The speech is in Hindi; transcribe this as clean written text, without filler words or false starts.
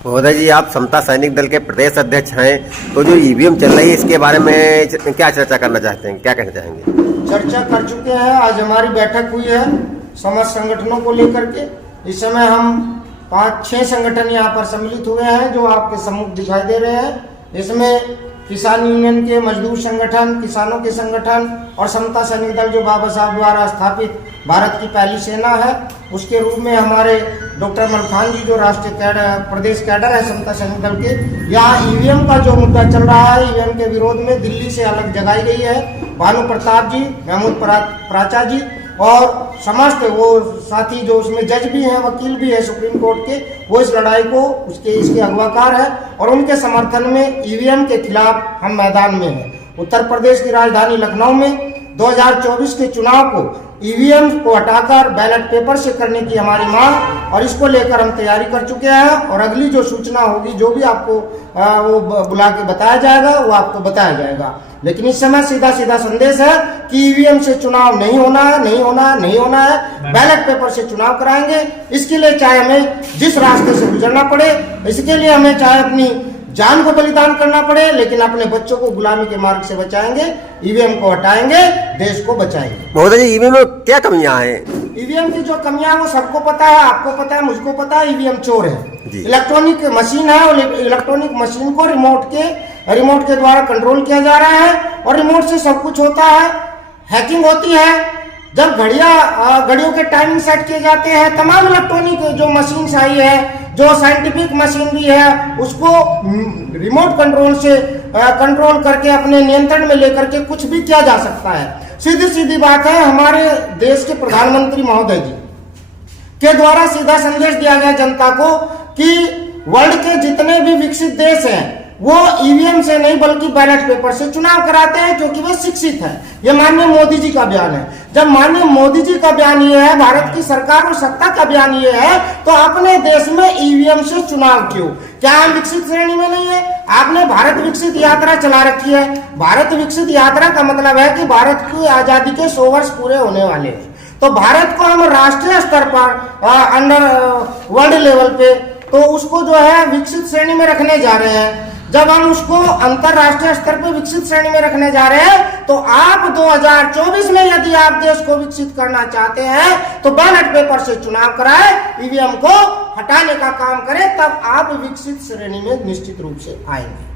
महोदय जी, आप समता सैनिक दल के प्रदेश अध्यक्ष हैं, तो जो ईवीएम चल रही है इसके बारे में क्या चर्चा करना चाहते हैं, क्या कहना चाहेंगे? चर्चा कर चुके हैं। आज हमारी बैठक हुई है समाज संगठनों को लेकर के। इस समय हम 5-6 संगठन यहाँ पर सम्मिलित हुए हैं जो आपके सम्मुख दिखाई दे रहे हैं। इसमें किसान यूनियन के, मजदूर संगठन, किसानों के संगठन और समता सैनिक दल जो बाबा साहब द्वारा स्थापित भारत की पहली सेना है उसके रूप में हमारे डॉक्टर मलखान जी जो राष्ट्रीय प्रदेश कैडर है समता सैनिक दल के, यहाँ ईवीएम का जो मुद्दा चल रहा है, ईवीएम के विरोध में दिल्ली से अलग जगाई गई है। भानु प्रताप जी, महमूद प्राचा जी और समस्त वो साथी जो उसमें जज भी हैं, वकील भी है सुप्रीम कोर्ट के, वो इस लड़ाई को इसके अगवाकार है और उनके समर्थन में ईवीएम के खिलाफ हम मैदान में हैं। उत्तर प्रदेश की राजधानी लखनऊ में 2024 के चुनाव को ईवीएम को हटाकर बैलेट पेपर से करने की हमारी मांग, और इसको लेकर हम तैयारी कर चुके हैं और अगली जो सूचना होगी, जो भी आपको वो बुला के बताया जाएगा वो आपको बताया जाएगा। लेकिन इस समय सीधा सीधा संदेश है कि ईवीएम से चुनाव नहीं होना है, नहीं होना है, नहीं होना है। बैलेट पेपर से चुनाव कराएंगे। इसके लिए चाहे हमें जिस रास्ते से गुजरना पड़े, इसके लिए हमें चाहे अपनी जान को बलिदान करना पड़े, लेकिन अपने बच्चों को गुलामी के मार्ग से बचाएंगे, ईवीएम को हटाएंगे, देश को बचाएंगे। महोदय जी, ईवीएम में क्या कमियां हैं? ईवीएम की जो कमियां वो सबको पता है, आपको पता है, मुझको पता है। ईवीएम चोर है, इलेक्ट्रॉनिक मशीन है और इलेक्ट्रॉनिक मशीन को रिमोट के द्वारा कंट्रोल किया जा रहा है और रिमोट से सब कुछ होता है। हैकिंग होती है जब घड़ियों के टाइमिंग सेट किए जाते हैं। तमाम इलेक्ट्रॉनिक जो मशीन आई है, जो साइंटिफिक मशीनरी है, उसको रिमोट कंट्रोल से कंट्रोल करके अपने नियंत्रण में लेकर के कुछ भी किया जा सकता है। सीधी सीधी बात है, हमारे देश के प्रधानमंत्री महोदय जी के द्वारा सीधा संदेश दिया गया जनता को कि वर्ल्ड के जितने भी विकसित देश हैं वो ईवीएम से नहीं बल्कि बैलेट पेपर से चुनाव कराते हैं क्योंकि वे शिक्षित हैं। ये माननीय मोदी जी का बयान है। जब माननीय मोदी जी का बयान ये है, भारत की सरकार और सत्ता का बयान ये है, तो अपने देश में ईवीएम से चुनाव क्यों? क्या हम विकसित श्रेणी में नहीं है? आपने भारत विकसित यात्रा चला रखी है। भारत विकसित यात्रा का मतलब है कि भारत की आजादी के 100 वर्ष पूरे होने वाले हैं। तो भारत को हम राष्ट्रीय स्तर पर अंडर वर्ल्ड लेवल पे तो उसको जो है विकसित श्रेणी में रखने जा रहे हैं। जब हम उसको अंतरराष्ट्रीय स्तर पर विकसित श्रेणी में रखने जा रहे हैं, तो आप 2024 में यदि आप देश को विकसित करना चाहते हैं तो बैलेट पेपर से चुनाव कराए, ईवीएम को हटाने का काम करें, तब आप विकसित श्रेणी में निश्चित रूप से आएंगे।